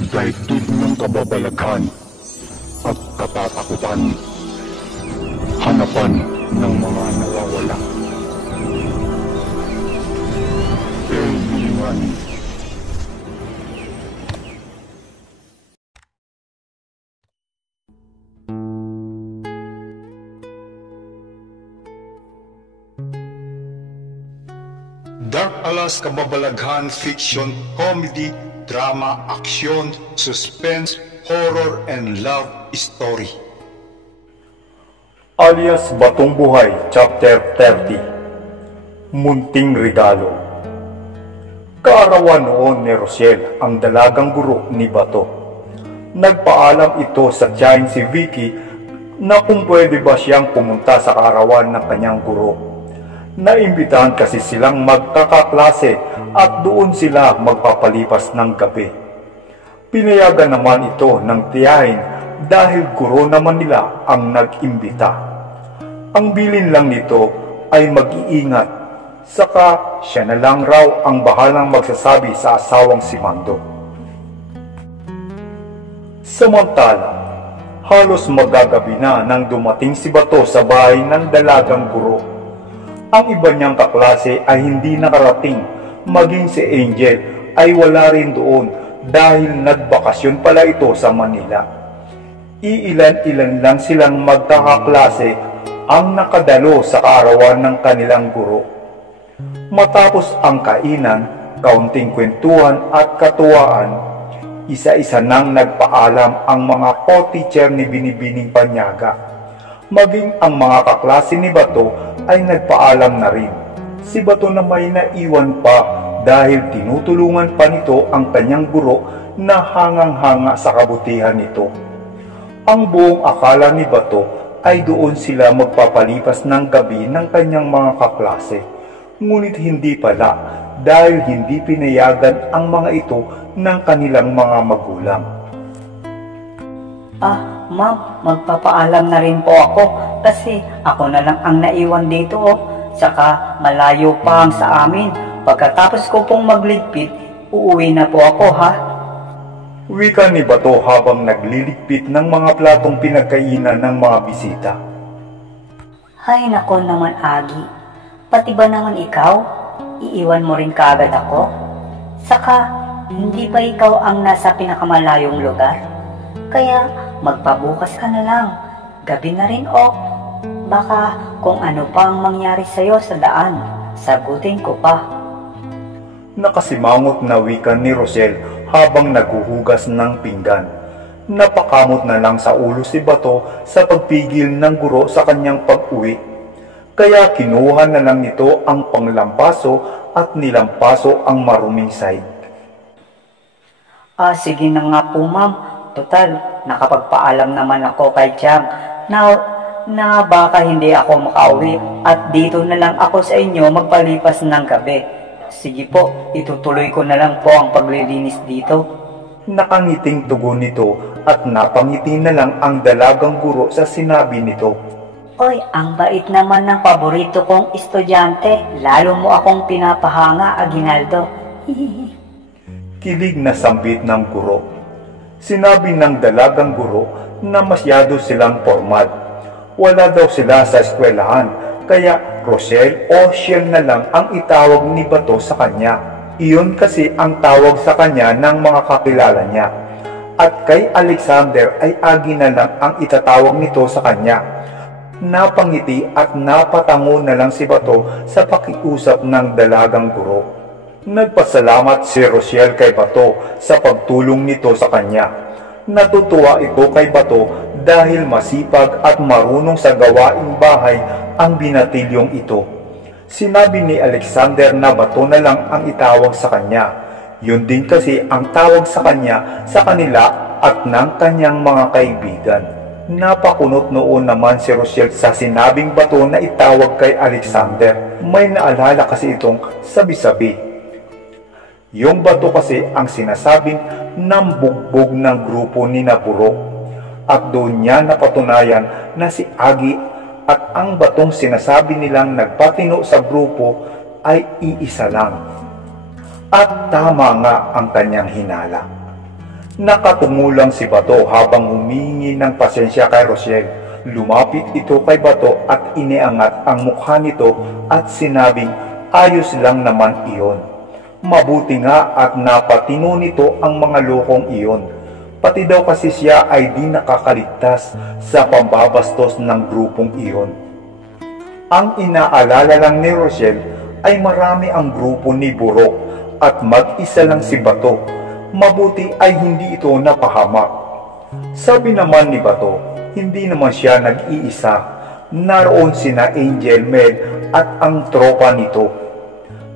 daigdig ng kababalaghan at katatakutan, hanapan ng mga nawawala. Kaibigan. Dark Alas kababalaghan, fiction, comedy, drama, aksyon, suspense, horror, and love story. Alias Batong Buhay, Chapter 30. Munting Regalo. Kaarawan noon ni Rosiel, ang dalagang guro ni Bato. Nagpaalam ito sa tiyahin si Vicky na kung pwede ba siyang pumunta sa kaarawan ng kanyang guro. Naimbitahan kasi silang magkakaklase at doon sila magpapalipas ng gabi. Pinayagan naman ito ng tiyahin dahil guro naman nila ang nag-imbita. Ang bilin lang nito ay mag-iingat, saka siya na lang raw ang bahalang magsasabi sa asawang si Mando. Samantala, halos magagabi na nang dumating si Bato sa bahay ng dalagang guro. Ang iba niyang kaklase ay hindi nakarating, maging si Angel ay wala rin doon dahil nagbakasyon pala ito sa Manila. Iilan-ilan lang silang magkakaklase ang nakadalo sa kaarawan ng kanilang guro. Matapos ang kainan, kaunting kwentuhan at katuwaan, isa-isa nang nagpaalam ang mga co-teacher ni Binibining Panyaga. Maging ang mga kaklase ni Bato ay nagpaalam na rin. Si Bato na may naiwan pa dahil tinutulungan pa nito ang kanyang guro na hangang-hanga sa kabutihan nito. Ang buong akala ni Bato ay doon sila magpapalipas ng gabi ng kanyang mga kaklase. Ngunit hindi pala dahil hindi pinayagan ang mga ito ng kanilang mga magulang. Ma'am, magpapaalam na rin po ako kasi ako na lang ang naiwan dito Saka malayo pa ang sa amin. Pagkatapos ko pong magligpit, uuwi na po ako ha. Wika ni Bato habang nagliligpit ng mga platong pinagkainan ng mga bisita. Hay nako naman Agi, pati ba naman ikaw? Iiwan mo rin kaagad ako? Saka, hindi ba ikaw ang nasa pinakamalayong lugar? Kaya, magpabukas ka na lang. Gabi na rin Baka kung ano pa ang mangyari sa'yo sa daan, sagutin ko pa. Nakasimangot na wika ni Rosel habang naghuhugas ng pinggan. Napakamot na lang sa ulo si Bato sa pagpigil ng guro sa kanyang pag-uwi. Kaya kinuha na lang nito ang panglampaso at nilampaso ang maruming sahig. Sige na nga po ma'am. Total, nakapagpaalam naman ako kay Jang na baka hindi ako makauwi at dito na lang ako sa inyo magpalipas ng gabi. Sige po, itutuloy ko na lang po ang paglilinis dito. Nakangiting tugon nito at napangiti na lang ang dalagang guro sa sinabi nito. Oy, ang bait naman ng paborito kong estudyante. Lalo mo akong pinapahanga, Aguinaldo. Kilig na sambit ng guro. Sinabi ng dalagang guro na masyado silang formal. Wala daw sila sa eskwelahan, kaya Rosel o Shiel na lang ang itawag ni Bato sa kanya. Iyon kasi ang tawag sa kanya ng mga kakilala niya. At kay Alexander ay Agi na lang ang itatawag nito sa kanya. Napangiti at napatango na lang si Bato sa pakiusap ng dalagang guro. Nagpasalamat si Rosel kay Bato sa pagtulong nito sa kanya. Natutuwa ito kay Bato dahil masipag at marunong sa gawaing bahay ang binatilyong ito. Sinabi ni Alexander na Bato na lang ang itawag sa kanya. Yun din kasi ang tawag sa kanya sa kanila at ng kanyang mga kaibigan. Napakunot noon naman si Rosel sa sinabing Bato na itawag kay Alexander. May naalala kasi itong sabi-sabi. Yung Bato kasi ang sinasabing nambugbog ng grupo ni Napurok. At doon niya napatunayan na si Agi at ang batong sinasabi nilang nagpatino sa grupo ay iisa lang. At tama nga ang kanyang hinala. Nakatungo lang si Bato habang humihingi ng pasensya kay Rochelle. Lumapit ito kay Bato at iniangat ang mukha nito at sinabing ayos lang naman iyon. Mabuti nga at napatino nito ang mga lokong iyon. Pati daw kasi siya ay di nakakaligtas sa pambabastos ng grupong iyon. Ang inaalala lang ni Rochelle ay marami ang grupo ni Burok at mag-isa lang si Bato. Mabuti ay hindi ito napahamak. Sabi naman ni Bato, hindi naman siya nag-iisa. Naroon sina Angel, Mel at ang tropa nito.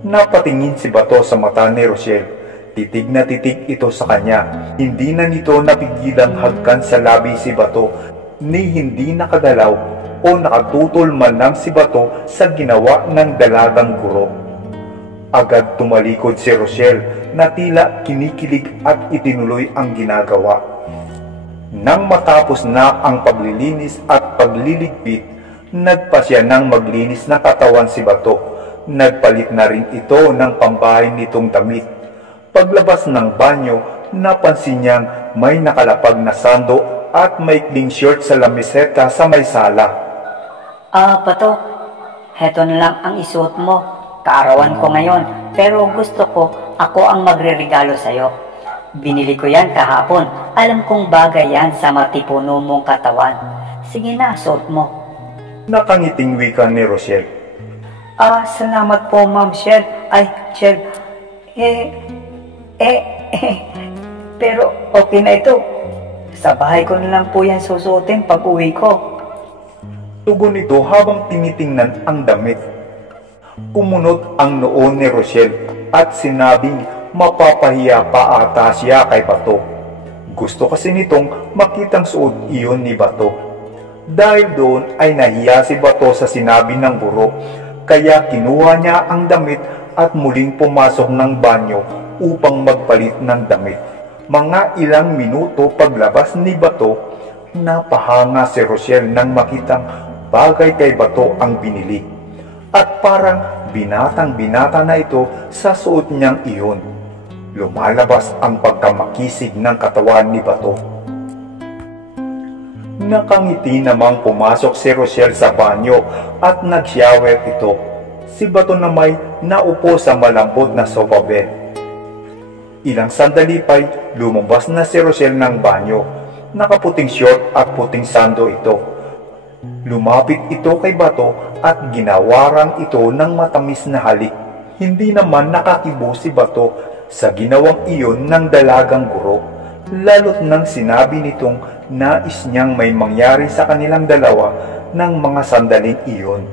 Napatingin si Bato sa mata ni Rochelle. Titig na titig ito sa kanya. Hindi na nito napigilang hagkan sa labi si Bato, ni hindi nakagalaw o nakatutol man lang si Bato sa ginawa ng dalagang guro. Agad tumalikod si Rochelle na tila kinikilig at itinuloy ang ginagawa. Nang matapos na ang paglilinis at pagliligpit, nagpa siya ng maglinis ng katawan si Bato. Nagpalit na rin ito ng pambahay nitong damit. Paglabas ng banyo, napansin niyang may nakalapag na sando at maikling short sa lamiseta sa may sala. Bato, heto na lang ang isuot mo. Kaarawan ko ngayon, pero gusto ko ako ang magre-regalo sa'yo. Binili ko yan kahapon. Alam kong bagay yan sa matipuno mong katawan. Sige na, suot mo. Nakangiting wika ni Rochelle. Salamat po, Ma'am Shell. Ay, Shell. Pero okay na ito. Sa bahay ko na lang po yan susuotin pag uwi ko. Tugon nito habang tinitingnan ang damit. Kumunot ang noo ni Rochelle at sinabing mapapahiya pa ata siya kay Bato. Gusto kasi nitong makitang suot iyon ni Bato. Dahil doon ay nahiya si Bato sa sinabi ng guro, kaya kinuha niya ang damit at muling pumasok ng banyo upang magpalit ng damit. Mga ilang minuto paglabas ni Bato, napahanga si Rochelle nang makitang bagay kay Bato ang binili. At parang binatang-binata na ito sa suot niyang iyon. Lumalabas ang pagkamakisig ng katawan ni Bato. Nakangiti namang pumasok si Rochelle sa banyo at nag-shower ito. Si Bato na may naupo sa malambot na sofa bed. Ilang sandali pa'y lumabas na si Rochelle ng banyo. Nakaputing short at puting sando ito. Lumapit ito kay Bato at ginawaran ito ng matamis na halik. Hindi naman nakakibo si Bato sa ginawang iyon ng dalagang guro, lalo't nang sinabi nitong nais niyang may mangyari sa kanilang dalawa ng mga sandaling iyon.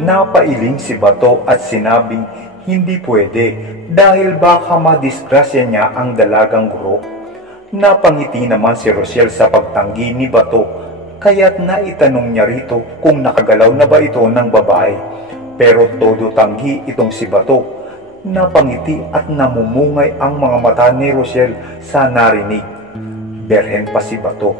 Napailing si Bato at sinabing hindi pwede dahil baka madisgrasya niya ang dalagang guro. Napangiti naman si Rochelle sa pagtanggi ni Bato, kaya't naitanong niya rito kung nakagalaw na ba ito ng babae. Pero todo tanggi itong si Bato. Napangiti at namumungay ang mga mata ni Rochelle sa narinig. Berhen pa si Bato.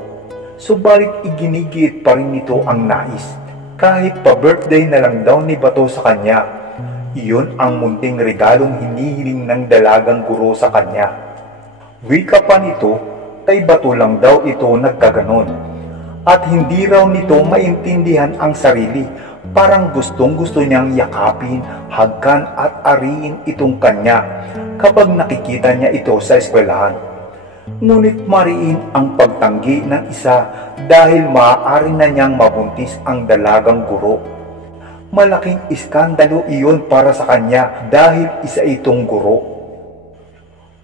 Subalit iginigiit pa rin nito ang nais. Kahit pa-birthday na lang daw ni Bato sa kanya. Iyon ang munting regalong hinihiling ng dalagang guro sa kanya. Wika pa nito, kay Bato lang daw ito nagkaganon. At hindi raw nito maintindihan ang sarili. Parang gustong-gusto niyang yakapin, hagkan at ariin itong kanya kapag nakikita niya ito sa eskwelahan. Ngunit mariin ang pagtanggi ng isa dahil maaari na niyang mabuntis ang dalagang guro. Malaking iskandalo iyon para sa kanya dahil isa itong guro.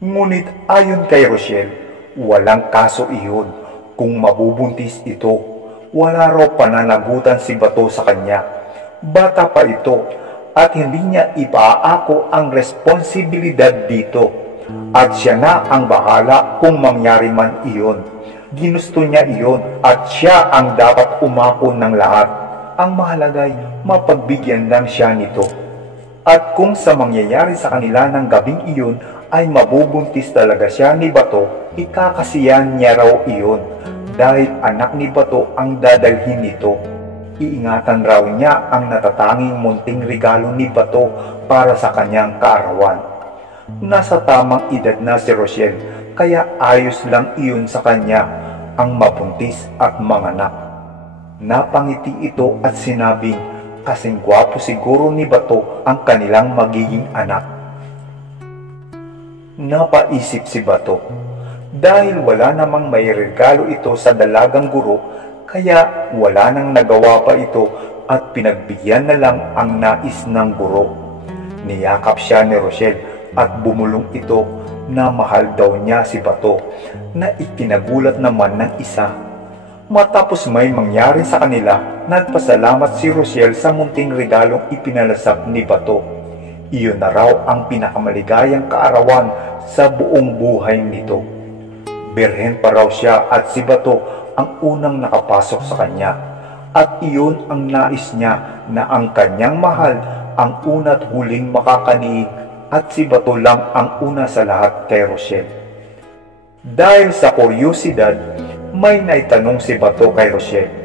Ngunit ayon kay Rochelle, walang kaso iyon. Kung mabubuntis ito, wala raw pananagutan si Bato sa kanya. Bata pa ito at hindi niya ipaako ang responsibilidad dito. At siya na ang bahala kung mangyari man iyon. Ginusto niya iyon at siya ang dapat umako ng lahat. Ang mahalagay, mapagbigyan lang siya nito. At kung sa mangyayari sa kanila ng gabing iyon ay mabubuntis talaga siya ni Bato, ikakasiyan niya raw iyon dahil anak ni Bato ang dadalhin nito. Iingatan raw niya ang natatanging munting regalo ni Bato para sa kanyang kaarawan. Nasa tamang edad na si Rochelle kaya ayos lang iyon sa kanya ang mabuntis at manganak. Napangiti ito at sinabing kasing gwapo siguro ni Bato ang kanilang magiging anak. Napaisip si Bato, dahil wala namang may regalo ito sa dalagang guro, kaya wala nang nagawa pa ito at pinagbigyan na lang ang nais ng guro. Niyakap siya ni Rochelle at bumulong ito na mahal daw niya si Bato, na ikinagulat naman ng isa. Matapos may mangyari sa kanila, nagpasalamat si Rochelle sa munting regalong ipinalasap ni Bato. Iyon na raw ang pinakamaligayang kaarawan sa buong buhay nito. Birhen pa raw siya at si Bato ang unang nakapasok sa kanya. At iyon ang nais niya, na ang kanyang mahal ang una't huling makakaniig at si Bato lang ang una sa lahat kay Rochelle. Dahil sa kuryosidad, may naitanong si Bato kay Rochelle,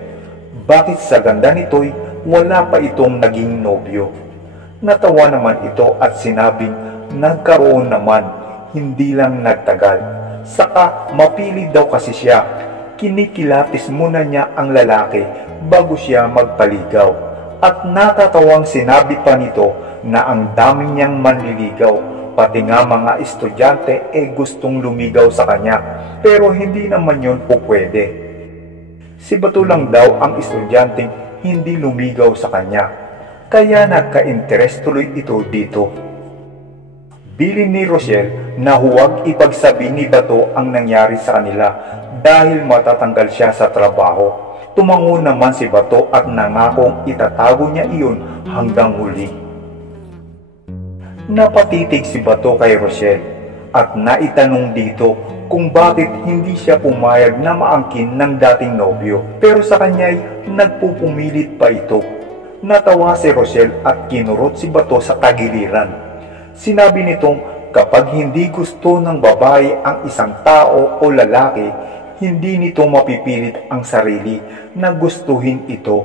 bakit sa ganda nito'y wala pa itong naging nobyo? Natawa naman ito at sinabing nagkaroon naman, hindi lang nagtagal. Saka mapili daw kasi siya, kinikilatis muna niya ang lalaki bago siya magpaligaw. At natatawang sinabi pa nito na ang dami niyang manliligaw, pati nga mga estudyante gustong lumigaw sa kanya, pero hindi naman yun po pwede. Si Bato lang daw ang estudyanteng hindi lumigaw sa kanya, kaya nagka-interest tuloy ito dito. Bilin ni Rochelle na huwag ipagsabi ni Bato ang nangyari sa kanila dahil matatanggal siya sa trabaho. Tumango naman si Bato at nangakong itatago niya iyon hanggang huli. Napatitig si Bato kay Rochelle at naitanong dito kung bakit hindi siya pumayag na maangkin ng dating nobyo, pero sa kanya'y nagpupumilit pa ito. Natawa si Rochelle at kinurot si Bato sa tagiliran. Sinabi nitong kapag hindi gusto ng babae ang isang tao o lalaki, hindi nito mapipilit ang sarili na gustuhin ito.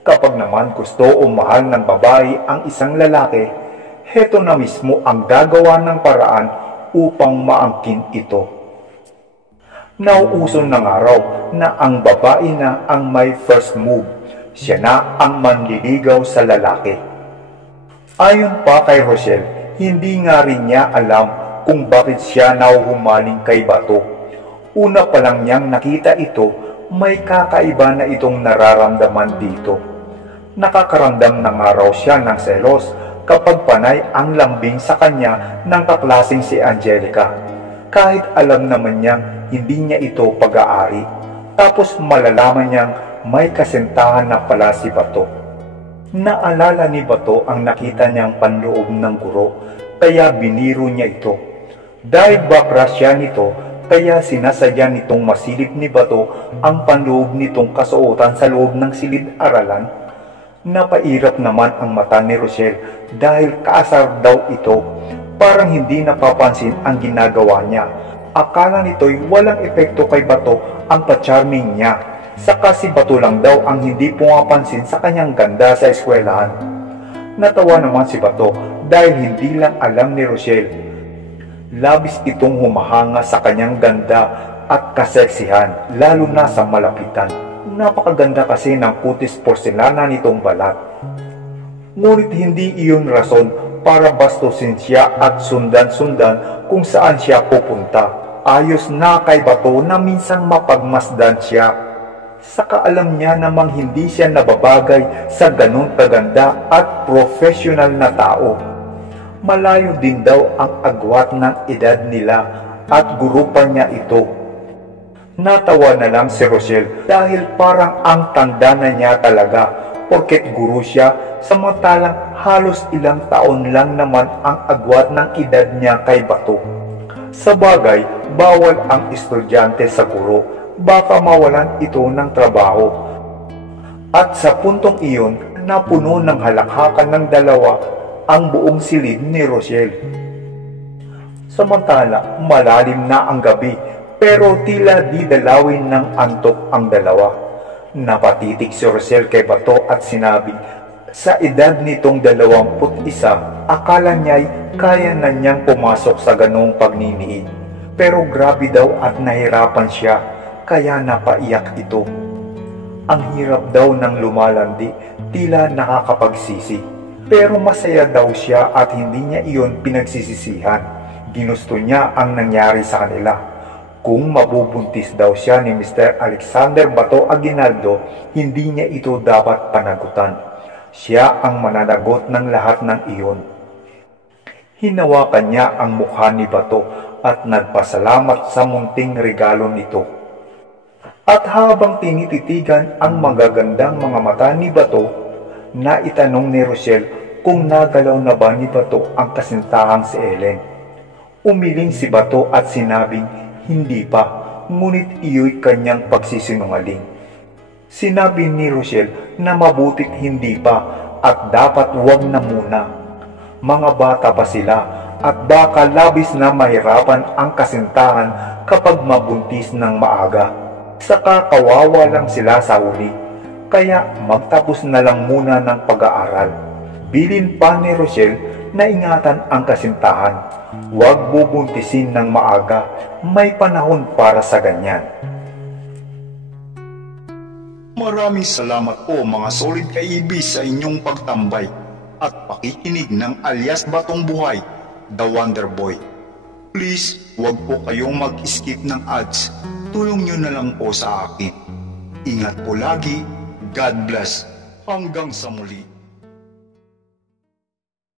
Kapag naman gusto o mahal ng babae ang isang lalaki, heto na mismo ang gagawa ng paraan upang maangkin ito. Nauuso ng araw na ang babae na ang may first move, siya na ang manliligaw sa lalaki. Ayon pa kay Rochelle, hindi nga rin niya alam kung bakit siya nahuhumaling kay Bato. Una pa lang niyang nakita ito, may kakaiba na itong nararamdaman dito. Nakakaramdam na nga raw siya ng selos kapag panay ang lambing sa kanya ng kaklaseng si Angelica. Kahit alam naman niyang hindi niya ito pag-aari. Tapos malalaman niyang may kasintahan na pala si Bato. Naalala ni Bato ang nakita niyang panloob ng guro, kaya biniro niya ito. Dahil bakra siya nito, kaya sinasadya nitong masilip ni Bato ang panloob nitong kasuotan sa loob ng silid-aralan. Napairap naman ang mata ni Rochelle dahil kaasar daw ito. Parang hindi napapansin ang ginagawa niya. Akala nito'y walang epekto kay Bato ang pa-charming niya. Saka si Bato lang daw ang hindi pumapansin sa kanyang ganda sa eskwelahan. Natawa naman si Bato dahil hindi lang alam ni Rochelle. Labis itong humahanga sa kanyang ganda at kaseksihan, lalo na sa malapitan. Napakaganda kasi ng putis porselana nitong balat. Ngunit hindi iyon rason para bastusin siya at sundan-sundan kung saan siya pupunta. Ayos na kay Bato na minsan mapagmasdan siya. Saka alam niya namang hindi siya nababagay sa ganun kaganda at professional na tao. Malayo din daw ang agwat ng edad nila at guro pa niya ito. Natawa na lang si Rochelle dahil parang ang tanda na niya talaga porket guro siya, samantalang halos ilang taon lang naman ang agwat ng edad niya kay Bato. Sa bagay, bawal ang estudyante sa guro, baka mawalan ito ng trabaho. At sa puntong iyon, napuno ng halakhakan ng dalawa ang buong silid ni Rochelle. Samantala, malalim na ang gabi, pero tila di dalawin ng antok ang dalawa. Napatitig si Rochelle kay Bato at sinabi, sa edad nitong 21, akala niya'y kaya na niyang pumasok sa ganong pagniniid. Pero grabe daw at nahirapan siya, kaya napaiyak ito. Ang hirap daw ng lumalandi, tila nakakapagsisi. Pero masaya daw siya at hindi niya iyon pinagsisisihan. Ginusto niya ang nangyari sa kanila. Kung mabubuntis daw siya ni Mr. Alexander Bato Aguinaldo, hindi niya ito dapat panagutan. Siya ang mananagot ng lahat ng iyon. Hinawakan niya ang mukha ni Bato at nagpasalamat sa munting regalo nito. At habang tinititigan ang magagandang mga mata ni Bato, naitanong ni Rochelle kung nagalaw na ba ni Bato ang kasintahang si Ellen. Umiling si Bato at sinabing hindi pa, ngunit iyo'y kanyang pagsisinungaling. Sinabi ni Rochelle na mabutit hindi pa at dapat huwag na muna. Mga bata pa sila at baka labis na mahirapan ang kasintahan kapag mabuntis ng maaga. Saka kawawa lang sila sa huli, kaya magtapos na lang muna ng pag-aaral. Bilin pa ni Rochelle na ingatan ang kasintahan. Huwag bubuntisin ng maaga, may panahon para sa ganyan. Maraming salamat po mga solid kaibis sa inyong pagtambay at pakikinig ng alias Batong Buhay, The Wonder Boy. Please, huwag po kayong mag-skip ng ads. Tulong nyo na lang po sa akin. Ingat po lagi. God bless. Hanggang sa muli.